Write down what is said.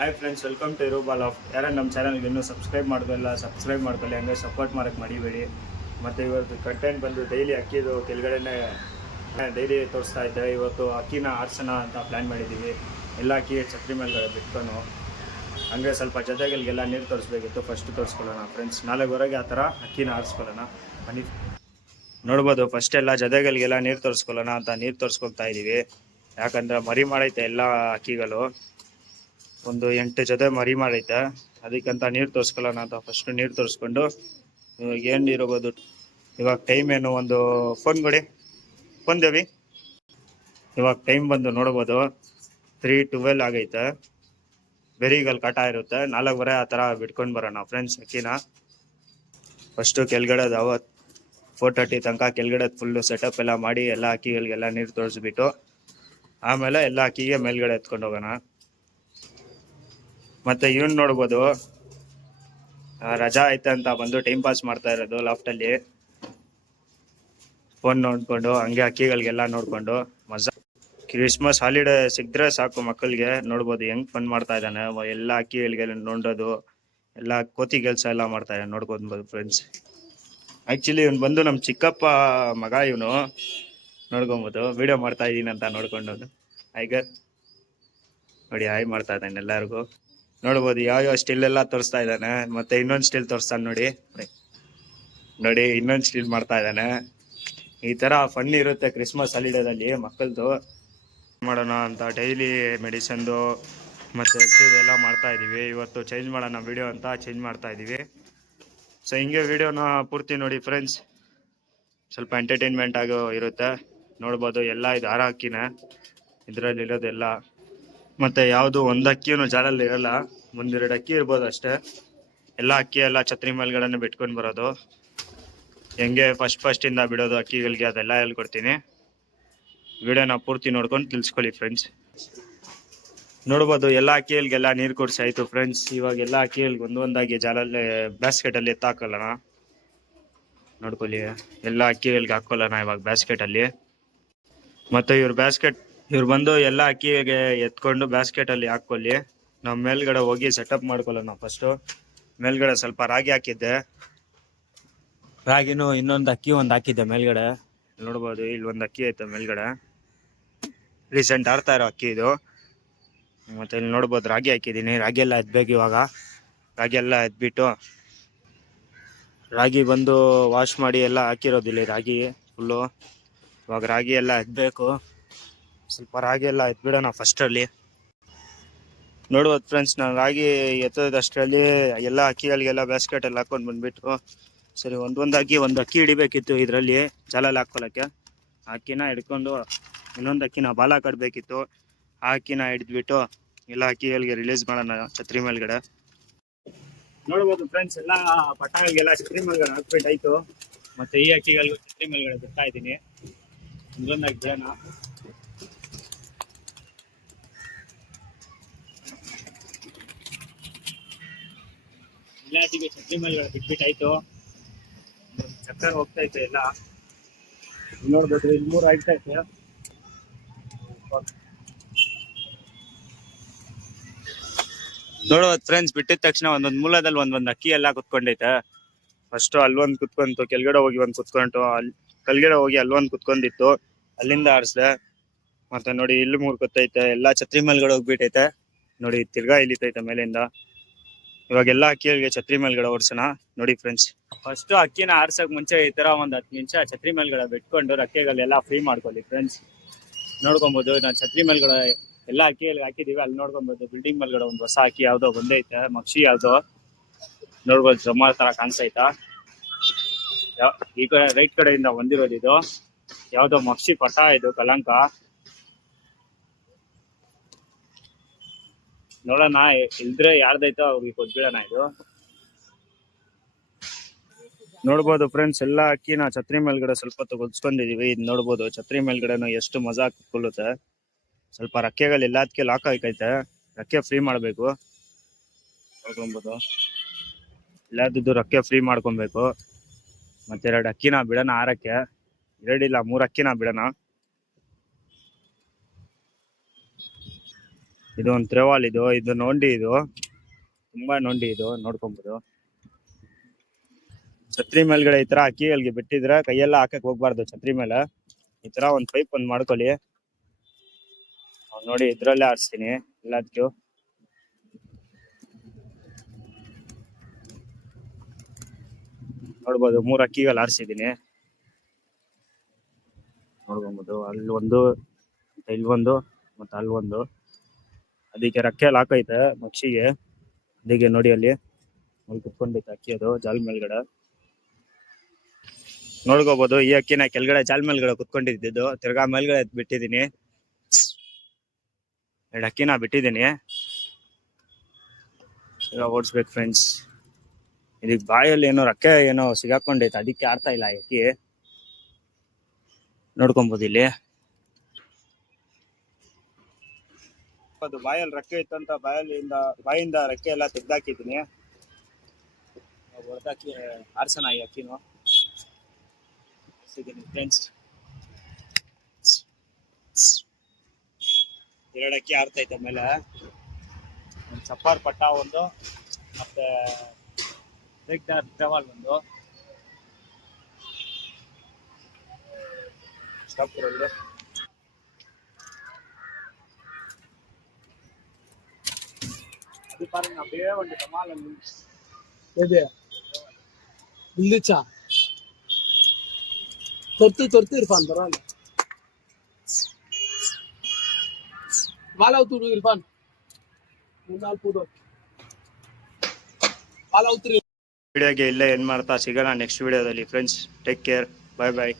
Hi friends, welcome to ರೂಬಾಲ್ ಆಫ್. ಯಾರು ನಮ್ಮ ಚಾನಲ್ಗೆ ಇನ್ನೂ ಸಬ್ಸ್ಕ್ರೈಬ್ ಮಾಡೋದಿಲ್ಲ ಸಬ್ಸ್ಕ್ರೈಬ್ ಮಾಡ್ಕೊಳ್ಳಿ, ಹಂಗೆ ಸಪೋರ್ಟ್ ಮಾಡೋಕ್ಕೆ ಮರಿಬೇಡಿ. ಮತ್ತು ಇವತ್ತು ಕಂಟೆಂಟ್ ಬಂದು ಡೈಲಿ ಅಕ್ಕಿದು ಕೆಳಗಡೆನೇ ಡೈಲಿ ತೋರಿಸ್ತಾ ಇದ್ದೆ. ಇವತ್ತು ಅಕ್ಕಿನ ಆರಿಸೋಣ ಅಂತ ಪ್ಲ್ಯಾನ್ ಮಾಡಿದ್ದೀವಿ. ಎಲ್ಲ ಅಕ್ಕಿ ಛತ್ರಿ ಮೇಲ್ಗಡೆ ಬಿಟ್ಕೊಂಡು ಹಂಗೆ ಸ್ವಲ್ಪ ಜೊತೆಗಳಿಗೆಲ್ಲ ನೀರು ತೋರಿಸ್ಬೇಕಿತ್ತು. ಫಸ್ಟ್ ತೋರಿಸ್ಕೊಳ್ಳೋಣ ಫ್ರೆಂಡ್ಸ್, 4:30 ಆ ಥರ ಅಕ್ಕಿನ ಆರಿಸ್ಕೊಳ್ಳೋಣ ಬನ್ನಿ. ನೋಡ್ಬೋದು, ಫಸ್ಟ್ ಎಲ್ಲ ಜೊತೆಗಳಿಗೆಲ್ಲ ನೀರು ತೋರಿಸ್ಕೊಳ್ಳೋಣ ಅಂತ ನೀರು ತೋರಿಸ್ಕೊಳ್ತಾ ಇದ್ದೀವಿ. ಯಾಕಂದ್ರೆ ಮರಿ ಮಾಡೈತೆ ಎಲ್ಲ ಅಕ್ಕಿಗಳು, ಒಂದು 8 ಜೊತೆ ಮರಿ ಮಾಡೈತೆ. ಅದಕ್ಕಂತ ನೀರು ತೋರಿಸ್ಕೊಳ್ಳೋಣ ಅಂತ ಫಸ್ಟ್ ನೀರು ತೋರಿಸ್ಕೊಂಡು ಏನು ಇರಬಹುದು. ಇವಾಗ ಟೈಮ್ ಏನು, ಒಂದು ಫೋನ್ ಕೊಡಿ, ಫೋನ್ ದೇವಿ. ಇವಾಗ ಟೈಮ್ ಬಂದು ನೋಡ್ಬೋದು 3:12 ಆಗೈತೆ. ಬೆರಿಗಲ್ಲಿ ಕಾಟ ಇರುತ್ತೆ. 4:30 ಆ ಥರ ಬಿಟ್ಕೊಂಡು ಬರೋಣ ಫ್ರೆಂಡ್ಸ್ ಅಕ್ಕಿನ. ಫಸ್ಟು ಕೆಳಗಡೆ 4:30 ತನಕ ಕೆಳಗಡೆ ಫುಲ್ಲು ಸೆಟಪ್ ಎಲ್ಲ ಮಾಡಿ ಎಲ್ಲ ಅಕ್ಕಿಗಳಿಗೆಲ್ಲ ನೀರು ತೋರಿಸ್ಬಿಟ್ಟು ಆಮೇಲೆ ಎಲ್ಲ ಅಕ್ಕಿಗೆ ಮೇಲ್ಗಡೆ ಎತ್ಕೊಂಡು ಹೋಗೋಣ. ಮತ್ತೆ ಇವನ್ ನೋಡ್ಬೋದು, ರಜಾ ಐತೆ ಅಂತ ಬಂದು ಟೈಮ್ ಪಾಸ್ ಮಾಡ್ತಾ ಇರೋದು ಲಾಫ್ಟಲ್ಲಿ. ಫೋನ್ ನೋಡ್ಕೊಂಡು ಹಂಗೆ ಅಕ್ಕಿಗಳಿಗೆಲ್ಲ ನೋಡ್ಕೊಂಡು ಮಜಾ. ಕ್ರಿಸ್ಮಸ್ ಹಾಲಿಡೇ ಸಿಕ್ಕಿದ್ರೆ ಸಾಕು ಮಕ್ಕಳಿಗೆ. ನೋಡ್ಬೋದು ಹೆಂಗ್ ಫನ್ ಮಾಡ್ತಾ ಇದ್ದಾನೆ. ಎಲ್ಲ ಅಕ್ಕಿಗಳಿಗೆ ನೋಡೋದು, ಎಲ್ಲ ಕೋತಿ ಕೆಲಸ ಎಲ್ಲ ಮಾಡ್ತಾ ಇದ್ದಾನೆ ನೋಡ್ಕೊಬೋದು ಫ್ರೆಂಡ್ಸ್. ಆ್ಯಕ್ಚುಲಿ ಇವನು ಬಂದು ನಮ್ಮ ಚಿಕ್ಕಪ್ಪ ಮಗ. ಇವನು ನೋಡ್ಕೊಬೋದು, ವಿಡಿಯೋ ಮಾಡ್ತಾ ಇದ್ದೀನಿ ಅಂತ ನೋಡ್ಕೊಂಡು ಹಾಗೆ ನೋಡಿ ಹಾಯ್ ಮಾಡ್ತಾ ಇದ್ದಾನೆ ಎಲ್ಲರಿಗೂ. ನೋಡ್ಬೋದು ಯಾವ ಸ್ಟಿಲ್ ಎಲ್ಲ ತೋರಿಸ್ತಾ ಇದ್ದಾನೆ. ಮತ್ತೆ ಇನ್ನೊಂದು ಸ್ಟಿಲ್ ತೋರಿಸ್ತಾನೆ ನೋಡಿ ನೋಡಿ, ಇನ್ನೊಂದು ಸ್ಟಿಲ್ ಮಾಡ್ತಾ ಇದ್ದಾನೆ. ಈ ತರ ಫನ್ ಇರುತ್ತೆ ಕ್ರಿಸ್ಮಸ್ ಹಾಲಿಡೇದಲ್ಲಿ ಮಕ್ಕಳದು. ಮಾಡೋಣ ಅಂತ ಡೈಲಿ ಮೆಡಿಸನ್ದು ಮತ್ತೆ ಎಲ್ಲ ಮಾಡ್ತಾ ಇದೀವಿ. ಇವತ್ತು ಚೇಂಜ್ ಮಾಡೋಣ ವಿಡಿಯೋ ಅಂತ ಚೇಂಜ್ ಮಾಡ್ತಾ ಇದೀವಿ. ಸೊ ಹಿಂಗೆ ವಿಡಿಯೋನ ಪೂರ್ತಿ ನೋಡಿ ಫ್ರೆಂಡ್ಸ್, ಸ್ವಲ್ಪ ಎಂಟರ್ಟೈನ್ಮೆಂಟ್ ಆಗೋ ಇರುತ್ತೆ. ನೋಡ್ಬೋದು ಎಲ್ಲ ಇದು ಹಾರ ಅಕ್ಕಿನ ಇದರಲ್ಲಿ ಇರೋದೆಲ್ಲ. ಮತ್ತೆ ಯಾವುದು ಒಂದು ಅಕ್ಕಿನೂ ಜಾಲಲ್ಲಿ ಇರಲ್ಲ, ಒಂದೆರಡು ಅಕ್ಕಿ ಇರ್ಬೋದು ಅಷ್ಟೇ. ಎಲ್ಲ ಅಕ್ಕಿ ಎಲ್ಲ ಛತ್ರಿ ಮೇಲ್ಗಡೆ ಬಿಟ್ಕೊಂಡು ಬರೋದು, ಹೆಂಗೆ ಫಸ್ಟ್ ಇಂದ ಬಿಡೋದು ಅಕ್ಕಿಗಳಿಗೆ ಅದೆಲ್ಲ ಹೇಳ್ಕೊಡ್ತೀನಿ. ವಿಡಿಯೋನ ಪೂರ್ತಿ ನೋಡ್ಕೊಂಡು ತಿಳಿಸ್ಕೊಳ್ಳಿ ಫ್ರೆಂಡ್ಸ್. ನೋಡ್ಬೋದು ಎಲ್ಲ ಅಕ್ಕಿಗಳಿಗೆಲ್ಲ ನೀರು ಕೊಡಿಸಿ ಆಯಿತು ಫ್ರೆಂಡ್ಸ್. ಇವಾಗ ಎಲ್ಲ ಅಕ್ಕಿಗಳಿಗೆ ಒಂದೊಂದಾಗಿ ಜಾಲಲ್ಲಿ ಬ್ಯಾಸ್ಕೆಟಲ್ಲಿ ಎತ್ತಾಕೊಳ್ಳೋಣ. ನೋಡ್ಕೊಳ್ಳಿ, ಎಲ್ಲ ಅಕ್ಕಿಗಳಿಗೆ ಹಾಕ್ಕೊಳ್ಳೋಣ ಇವಾಗ ಬ್ಯಾಸ್ಕೆಟಲ್ಲಿ. ಮತ್ತು ಇವ್ರು ಬಂದು ಎಲ್ಲ ಅಕ್ಕಿಗೆ ಎತ್ಕೊಂಡು ಬ್ಯಾಸ್ಕೆಟಲ್ಲಿ ಹಾಕ್ಕೊಳ್ಳಿ. ನಾವು ಮೇಲ್ಗಡೆ ಹೋಗಿ ಸೆಟಪ್ ಮಾಡ್ಕೊಳ್ಳೋಣ. ಫಸ್ಟು ಮೇಲ್ಗಡೆ ಸ್ವಲ್ಪ ರಾಗಿ ಹಾಕಿದ್ದೆ, ರಾಗಿನೂ ಇನ್ನೊಂದು ಅಕ್ಕಿ ಒಂದು ಹಾಕಿದ್ದೆ ಮೇಲ್ಗಡೆ. ನೋಡ್ಬೋದು ಇಲ್ಲಿ ಒಂದು ಅಕ್ಕಿ ಐತೆ ಮೇಲ್ಗಡೆ, ರೀಸೆಂಟ್ ಆಡ್ತಾ ಇರೋ ಅಕ್ಕಿ ಇದು. ಮತ್ತು ಇಲ್ಲಿ ನೋಡ್ಬೋದು ರಾಗಿ ಹಾಕಿದ್ದೀನಿ. ರಾಗಿ ಎಲ್ಲ ಎತ್ಬೇಕು ಇವಾಗ. ರಾಗಿ ಎಲ್ಲ ಎತ್ಬಿಟ್ಟು ರಾಗಿ ಬಂದು ವಾಶ್ ಮಾಡಿ ಎಲ್ಲ ಹಾಕಿರೋದಿಲ್ಲ ರಾಗಿ ಫುಲ್ಲು. ಇವಾಗ ರಾಗಿ ಎಲ್ಲ ಎತ್ಬೇಕು. ಸ್ವಲ್ಪ ರಾಗಿ ಎಲ್ಲ ಎತ್ಬಿಡೋಣ ಫಸ್ಟಲ್ಲಿ. ನೋಡ್ಬೋದು ಫ್ರೆಂಡ್ಸ್, ನಾನು ರಾಗಿ ಎತ್ತೋದಷ್ಟರಲ್ಲಿ ಎಲ್ಲ ಅಕ್ಕಿಗಳಿಗೆಲ್ಲ ಬ್ಯಾಸ್ಕೆಟಲ್ಲಿ ಹಾಕೊಂಡು ಬಂದುಬಿಟ್ಟು, ಸರಿ ಒಂದು ಅಕ್ಕಿ ಹಿಡಿಬೇಕಿತ್ತು ಇದರಲ್ಲಿ ಜಾಲಲ್ಲಿ ಹಾಕ್ಕೊಳ್ಳೋಕ್ಕೆ. ಆ ಅಕ್ಕಿನ ಹಿಡ್ಕೊಂಡು ಇನ್ನೊಂದು ಅಕ್ಕಿನ ಬಾಲ ಕಟ್ಟಬೇಕಿತ್ತು. ಆ ಅಕ್ಕಿನ ಹಿಡಿದ್ಬಿಟ್ಟು ಎಲ್ಲ ಅಕ್ಕಿಗಳಿಗೆ ರಿಲೀಸ್ ಮಾಡೋಣ ಛತ್ರಿ ಮೇಲ್ಗಡೆ. ನೋಡ್ಬೋದು ಫ್ರೆಂಡ್ಸ್, ಎಲ್ಲ ಪಟಾಗಳಿಗೆಲ್ಲ ಛತ್ರಿ ಮೇಲ್ಗಡೆ ಹಾಕ್ಬಿಟ್ಟಾಯ್ತು. ಮತ್ತು ಈ ಅಕ್ಕಿಗಳಿಗೂ ಛತ್ರಿ ಮೇಲ್ಗಡೆ ಬಿಡ್ತಾ ಇದ್ದೀನಿ. ಒಂದೊಂದಾಗಿ ಬಿಡೋಣ. ಎಲ್ಲ ಅಕ್ಕಿಗೆ ಛತ್ರಿ ಮೇಲ್ಗಡೆ ಬಿಟ್ಬಿಟ್ಟಾಯ್ತು. ಚಕ್ಕರ್ ಹೋಗ್ತೈತೆ ಎಲ್ಲ. ನೋಡ್ಬೋದು ಇಲ್ಲಿ 3 ಆಗ್ತೈತೆ. ನೋಡ್ಬೋದು ಫ್ರೆಂಡ್ಸ್, ಬಿಟ್ಟಿದ ತಕ್ಷಣ ಒಂದೊಂದು ಮೂಲದಲ್ಲಿ ಒಂದೊಂದು ಅಕ್ಕಿ ಎಲ್ಲ ಕುತ್ಕೊಂಡೈತೆ. ಫಸ್ಟು ಅಲ್ಲೊಂದು ಕುತ್ಕೊಂತು, ಕೆಳಗಡೆ ಹೋಗಿ ಒಂದು ಕುತ್ಕೊಂತು, ಅಲ್ಲಿ ಕೆಳಗಡೆ ಹೋಗಿ ಅಲ್ಲೊಂದು ಕುತ್ಕೊಂಡಿತ್ತು, ಅಲ್ಲಿಂದ ಆರಿಸ್ದೆ. ಮತ್ತೆ ನೋಡಿ ಇಲ್ಲಿ 3 ಕೂತೈತೆ. ಎಲ್ಲ ಛತ್ರಿ ಮೇಲ್ಗಡೆ ಹೋಗ್ಬಿಟ್ಟೈತೆ. ನೋಡಿ ತಿರ್ಗಾ ಇಳಿತೈತೆ ಮೇಲಿಂದ. ಇವಾಗೆಲ್ಲ ಅಕ್ಕಿಗಳಿಗೆ ಛತ್ರಿ ಮೇಲ್ಗಡೆ ಓಡಿಸೋಣ. ನೋಡಿ ಫ್ರೆಂಡ್ಸ್, ಫಸ್ಟ್ ಅಕ್ಕಿನ ಆರ್ಸಕ್ ಮುಂಚೆ ಈ ತರ ಒಂದು 10 ನಿಮಿಷ ಛತ್ರಿ ಮೇಲ್ಗಡೆ ಬಿಟ್ಕೊಂಡು ರೆಕ್ಕೆಗಳೆಲ್ಲ ಫ್ರೀ ಮಾಡ್ಕೊಳ್ಳಿ ಫ್ರೆಂಡ್ಸ್. ನೋಡ್ಕೊಬೋದು, ನಾನು ಛತ್ರಿ ಮೇಲ್ಗಡೆ ಎಲ್ಲ ಅಕ್ಕಿಗಳಿಗೆ ಹಾಕಿದೀವಿ. ಅಲ್ಲಿ ನೋಡ್ಕೊಬೋದು ಬಿಲ್ಡಿಂಗ್ ಮೇಲ್ಗಡೆ ಒಂದು ಹೊಸ ಅಕ್ಕಿ ಯಾವ್ದೋ ಬಂದೈತೆ, ಮಕ್ಷಿ ಯಾವ್ದೋ. ನೋಡ್ಬೋದು ಜಮ್ಮ ತರ ಕಾಣಿಸೈತಾ. ಈ ಕಡೆ ರೈಟ್ ಕಡೆಯಿಂದ ಬಂದಿರೋದು ಇದು ಯಾವ್ದೋ ಮಕ್ಷಿ ಪಟ, ಇದು ಕಲಂಕ. ನೋಡೋಣ, ಇಲ್ದ್ರೆ ಯಾರ್ದೈತೋ ಅವ್ರಿಗೆ ಕೊಟ್ಬಿಡೋಣ. ಇದು ನೋಡ್ಬೋದು ಫ್ರೆಂಡ್ಸ್, ಎಲ್ಲ ಅಕ್ಕಿನ ಛತ್ರಿ ಮೇಲ್ಗಡೆ ಸ್ವಲ್ಪ ಹೊತ್ತು ಕುದಿಸ್ಕೊಂಡಿದೀವಿ. ಇದು ನೋಡ್ಬೋದು ಛತ್ರಿ ಮೇಲ್ಗಡೆನೂ ಎಷ್ಟು ಮಜಾ ಕುತ್ಕೊಳ್ಳುತ್ತೆ. ಸ್ವಲ್ಪ ರೆಕ್ಕೆಗಳು ಎಲ್ಲದಕ್ಕೆ ಲಾಕ್ ಹಾಕೈತೆ, ರೆಕ್ಕೆ ಫ್ರೀ ಮಾಡಬೇಕು. ನೋಡ್ಕೊಬೋದು ಎಲ್ಲದ್ದು ರೆಕ್ಕೆ ಫ್ರೀ ಮಾಡ್ಕೊಬೇಕು. ಮತ್ತೆ 2 ಅಕ್ಕಿನ ಬಿಡೋಣ ಆರಕ್ಕೆ. 2 ಇಲ್ಲ 3 ಅಕ್ಕಿನ ಬಿಡೋಣ. ಇದು ಒಂದು ತ್ರೆವಾಲ್, ಇದು ನೊಂಡಿ, ತುಂಬಾ ನೊಂಡಿ, ನೋಡ್ಕೊಬೋದು. ಛತ್ರಿ ಮೇಲ್ಗಡೆ ಈ ತರ ಅಕ್ಕಿಗಳಿಗೆ ಬಿಟ್ಟಿದ್ರೆ ಕೈಯೆಲ್ಲ ಹಾಕಕ್ ಹೋಗ್ಬಾರ್ದು. ಛತ್ರಿ ಮೇಲೆ ಈ ತರ ಒಂದ್ ಪೈಪ್ ಮಾಡ್ಕೊಳ್ಳಿ. ನೋಡಿ ಇದ್ರಲ್ಲೇ ಆರಿಸ್ತೀನಿ ಎಲ್ಲದಕ್ಕೂ. ನೋಡ್ಬೋದು 3 ಅಕ್ಕಿಗಳು ಆರಿಸಿದೀನಿ, ನೋಡ್ಕೊಬೋದು. ಅಲ್ಲೊಂದು, ಇಲ್ಲೊಂದು, ಮತ್ತೆ ಅಲ್ಲೊಂದು. ಅದಕ್ಕೆ ರೆಕ್ಕೆಯಲ್ಲಿ ಹಾಕೈತೆ ಮಕ್ಷಿಗೆ. ಅದಕ್ಕೆ ನೋಡಿ ಅಲ್ಲಿ ಕುತ್ಕೊಂಡೈತೆ ಅಕ್ಕಿ, ಅದು ಜಾಲ್ ಮೇಲ್ಗಡೆ ನೋಡ್ಕೋಬಹುದು. ಈ ಅಕ್ಕಿನ ಕೆಳಗಡೆ ಜಾಲ್ ಮೇಲ್ಗಡೆ ಕುತ್ಕೊಂಡಿದ್ದು, ತಿರ್ಗಾ ಮೇಲ್ಗಡೆ ಬಿಟ್ಟಿದೀನಿ. 2 ಅಕ್ಕಿನ ಬಿಟ್ಟಿದೀನಿ, ಈಗ ಓಡಿಸ್ಬೇಕು ಫ್ರೆಂಡ್ಸ್. ಇದಕ್ ಬಾಯಲ್ಲಿ ಏನೋ ರೆಕ್ಕೆ ಏನೋ ಸಿಗಾಕೊಂಡೈತೆ, ಅದಕ್ಕೆ ಆಡ್ತಾ ಇಲ್ಲ ಅಕ್ಕಿ. ನೋಡ್ಕೊಬಹುದು ಇಲ್ಲಿ. ಅದು ಬಾಯಲ್ಲಿ ರೆಕ್ಕೆ ಇತ್ತಂತ ಬಾಯಿಂದ ರೆಕ್ಕೆ ಎಲ್ಲ ತೆಗ್ದಾಕಿದ್ದೀನಿ. ಹೊಡೆದಾಕಿ ಆರ್ಸೋಣ ಈ ಅಕ್ಕಿನೂ. ಫ್ರೆಂಡ್ಸ್ 2 ಅಕ್ಕಿ ಆಡ್ತೈತೆ ಮೇಲೆ. ಒಂದು ಚಪ್ಪಾರ್ ಪಟ್ಟ ಒಂದು, ಮತ್ತೆ ತ್ರೆವಾಲ್ ಒಂದು. అది பாருங்க அப்படியே வந்து கமால் எது இல்லச்சா தொர்த்து இர்ஃபான் பரவாயில்ல வாலவுத்தூர் இர்ஃபான் 3 ನಾள் ಪೂರ ವಾಲವುತ್ತೂರ್. ವಿಡಿಯೋಗೆ ಇಲ್ಲೇ ಎಂಡ್ ಮಾಡ್ತಾ ಸಿಗೋಣ ನೆಕ್ಸ್ಟ್ ವಿಡಿಯೋದಲ್ಲಿ ಫ್ರೆಂಡ್ಸ್. ಟೇಕ್ ಕೇರ್, ಬಾಯ್ ಬಾಯ್.